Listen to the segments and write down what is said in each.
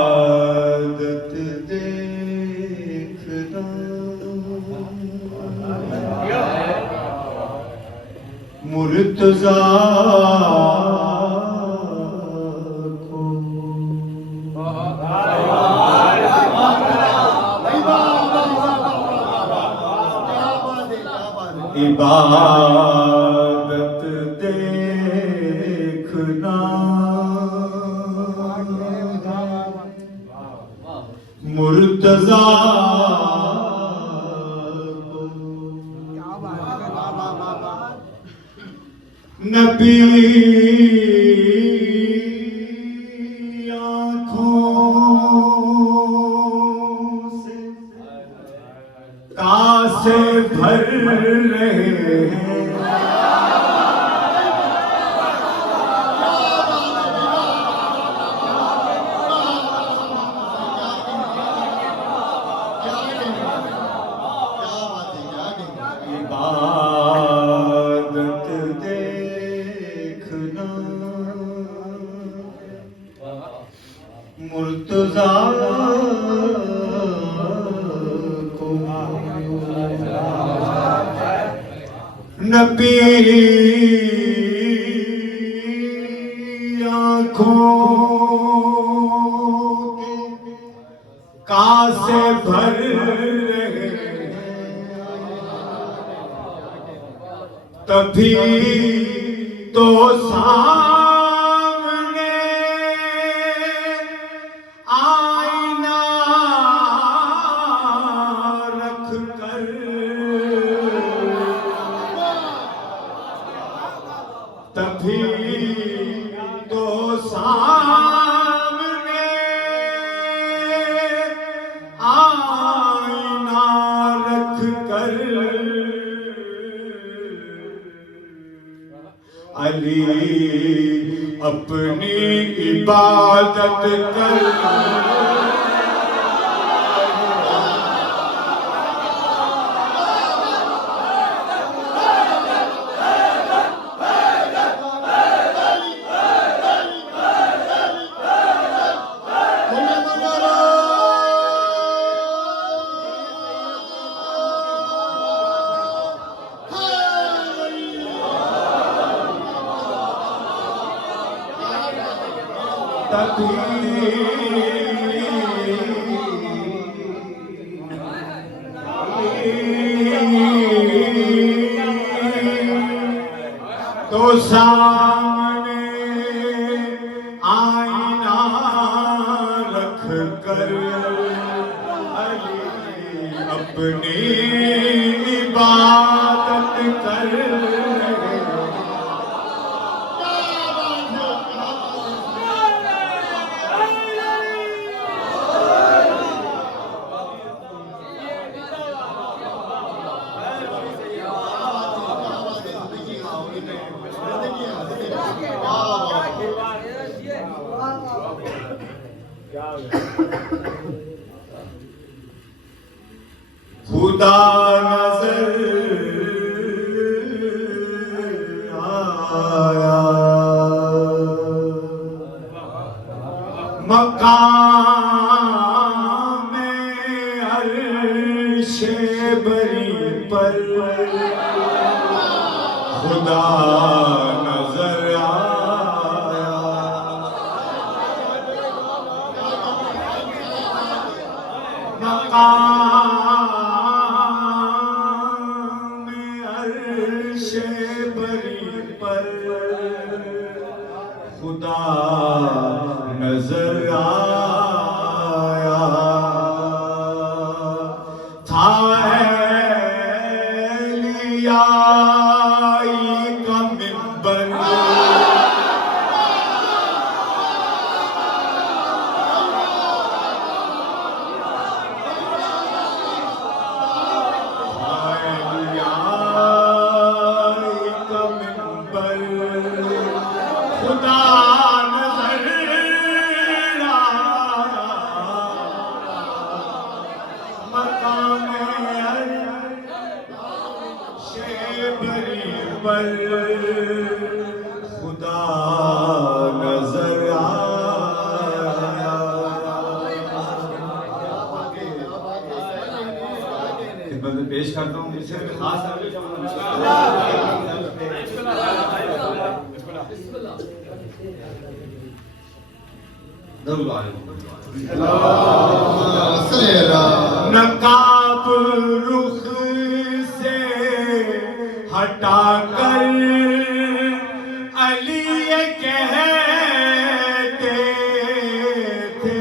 इबादत देखना मुर्तज़ा को इबादत देखना मुर्तज़ा नबी आँखों से कासे भर रहे हैं इबादत देखना मुर्तज़ा को नबी आँखों के कासे भर रहे तभी तो सामने आईना रख कर तभी तो सामने आईना रख कर अली अपनी इबादत कर तो सामने आईना रख कर अली अपनी इबादत कर खुदा नजर आया मकाम अर्शे बरी पर खुदा नजर आया मकाम अर्शे बरी पर खुदा नजर आया था एलियाई का मिंबर पर खुदा नजर आया। खिदमत में पेश करता हूँ इसे खास नकाब रुख से हटाकर अली ये कहते थे,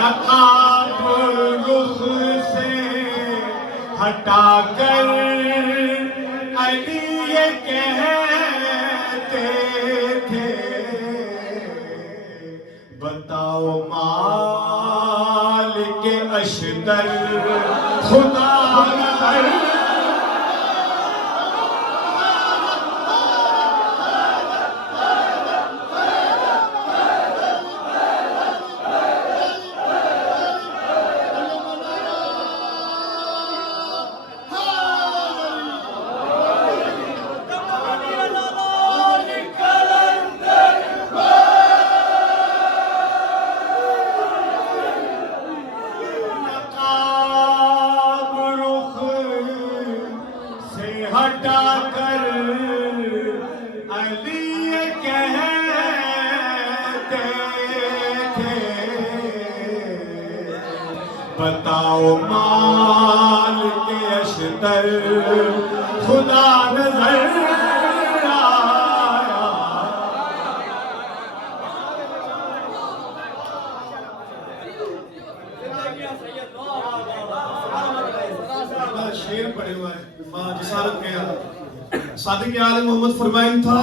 नकाब रुख से हटाकर अली ये कहते थे, बताओ मालिक अशदर खुदा नजर। हटाकर अली ये कहते थे, बताओ माल के अशतर खुदा नजर आया। शेर पड़े हुआ है जिसारत गया सादिक आले मोहम्मद फरमाइन था,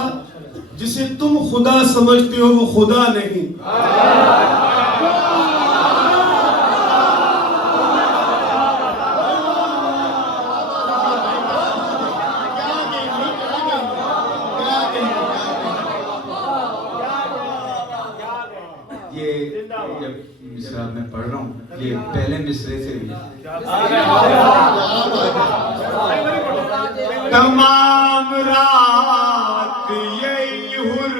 जिसे तुम खुदा समझते हो वो खुदा नहीं। ये जब मिसरा मैं पढ़ रहा हूँ, ये पहले मिसरे से भी तमाम रात यही हुर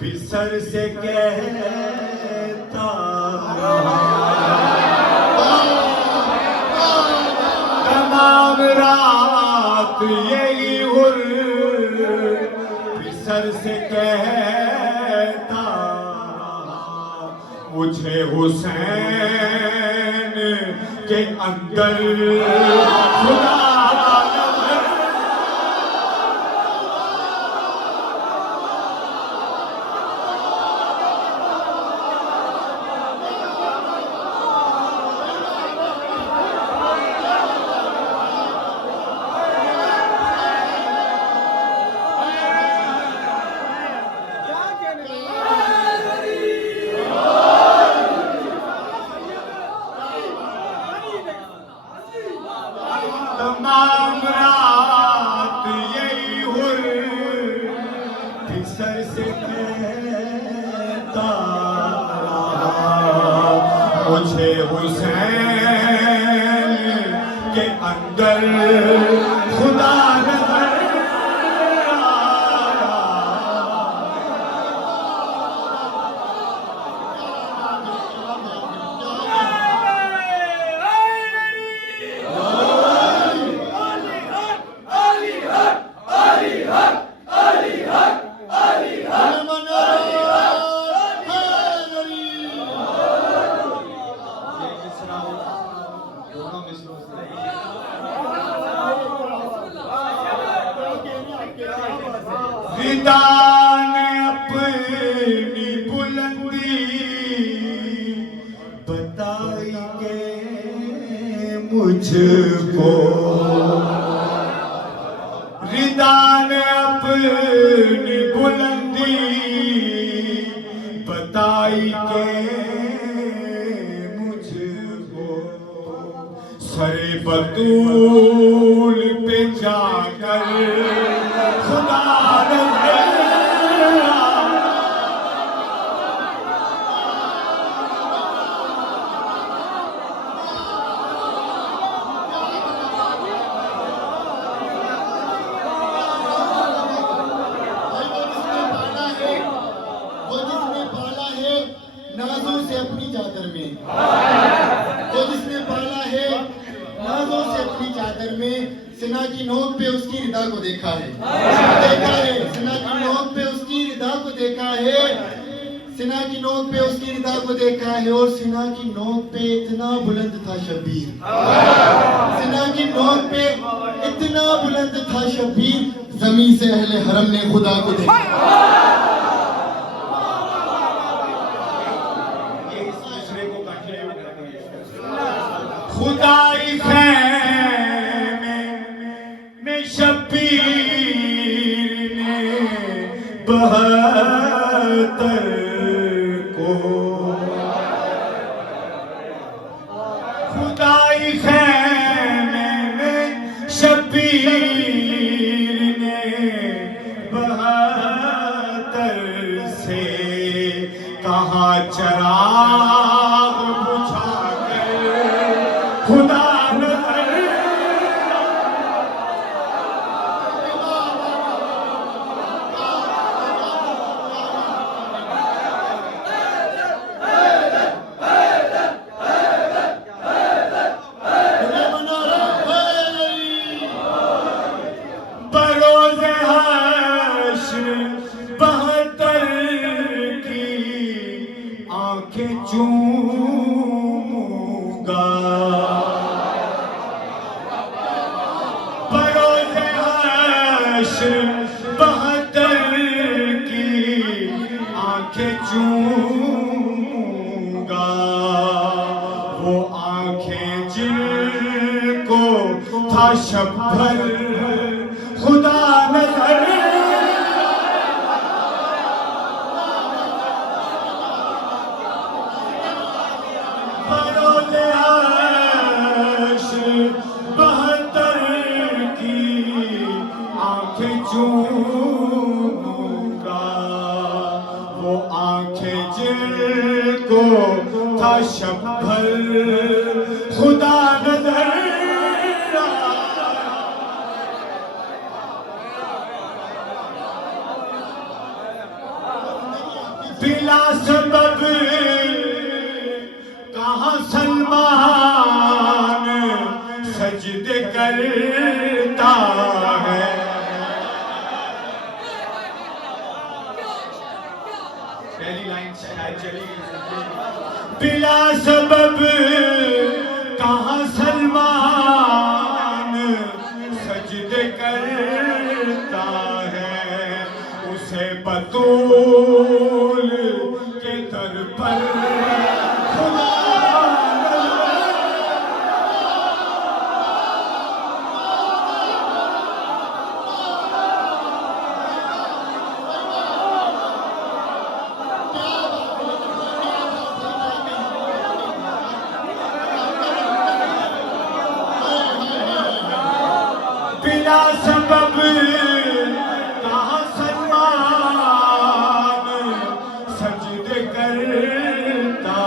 बिसर से कहता रहा, तमाम रात यही हुर बिसर से कहता रहा, मुझे हुसैन के अंदर खुदा तमाम रात यही हुर बिसर से कहता रहा, मुझे हुसैन के अंदर खुदा नजर विदा ने अपनी बुलंदी बताई के मुझको, विदा ने अपनी बुलंदी बताई के मुझको, सरे बतूल पे जाकर खुदा रिदा को देखा है, देखा है। सिना की नोक पे उसकी रिदा को देखा है, सिना की नोक पे उसकी रिदा को देखा है। और सिना की नोक पे इतना बुलंद था शबीर, सिना की नोक पे इतना बुलंद था शबीर, जमीन से अहले हरम ने खुदा को देखा। खुदाई खैमे में शबीर ने बहत्तर को, खुदाई खैमे में शबीर ने बहत्तर से कहा चराग बुझा खुदा नजर बरोज़ हश्र 72 की आंखें चूमूंगा, बरोज़ हश्र 72 की आंखें चूमूंगा। वो आंखें जिनको था शब भर खुदा नजर, बरोज़ हश्र 72 की आंखें चूमूंगा। वो आंखें जिनको था शब भर खुदा नजर, बिला सबब कहाँ सलमान सजदे करता है। पहली लाइन शायद चली, बिला सबब कहाँ सलमान सजदे करता है। उसे बतूल के दर पर खुदा बिला सबब कहाँ सलमान सजदे करता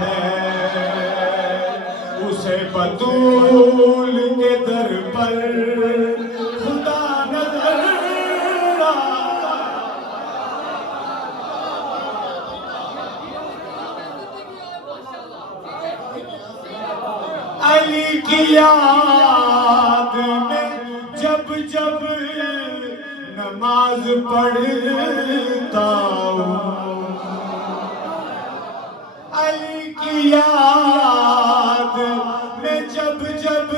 है। उसे बतूल के दर पर खुदा नजर अली की याद में जब जब नमाज पढ़ता हूँ, अली की याद में जब जब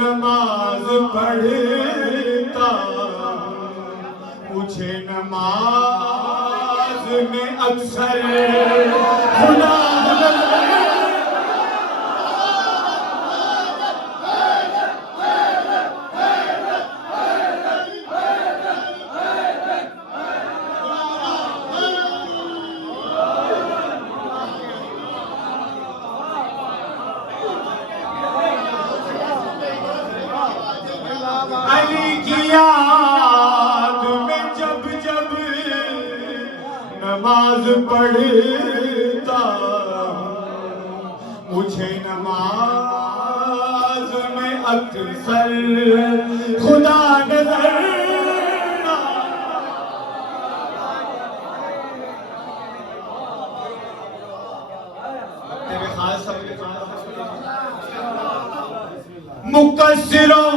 नमाज पढ़ता हूँ, मुझे नमाज में अक्सर खुदा अली की याद में जब जब नमाज पढ़ता मुझे नमाज में अक्सर खुदा नजर मुकस्सिरों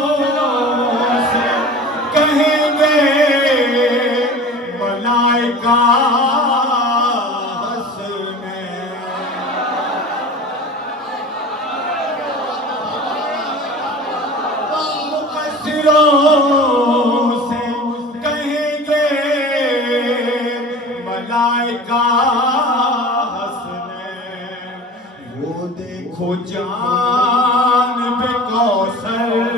जाएगा हंसने, वो देखो जान पे कौसर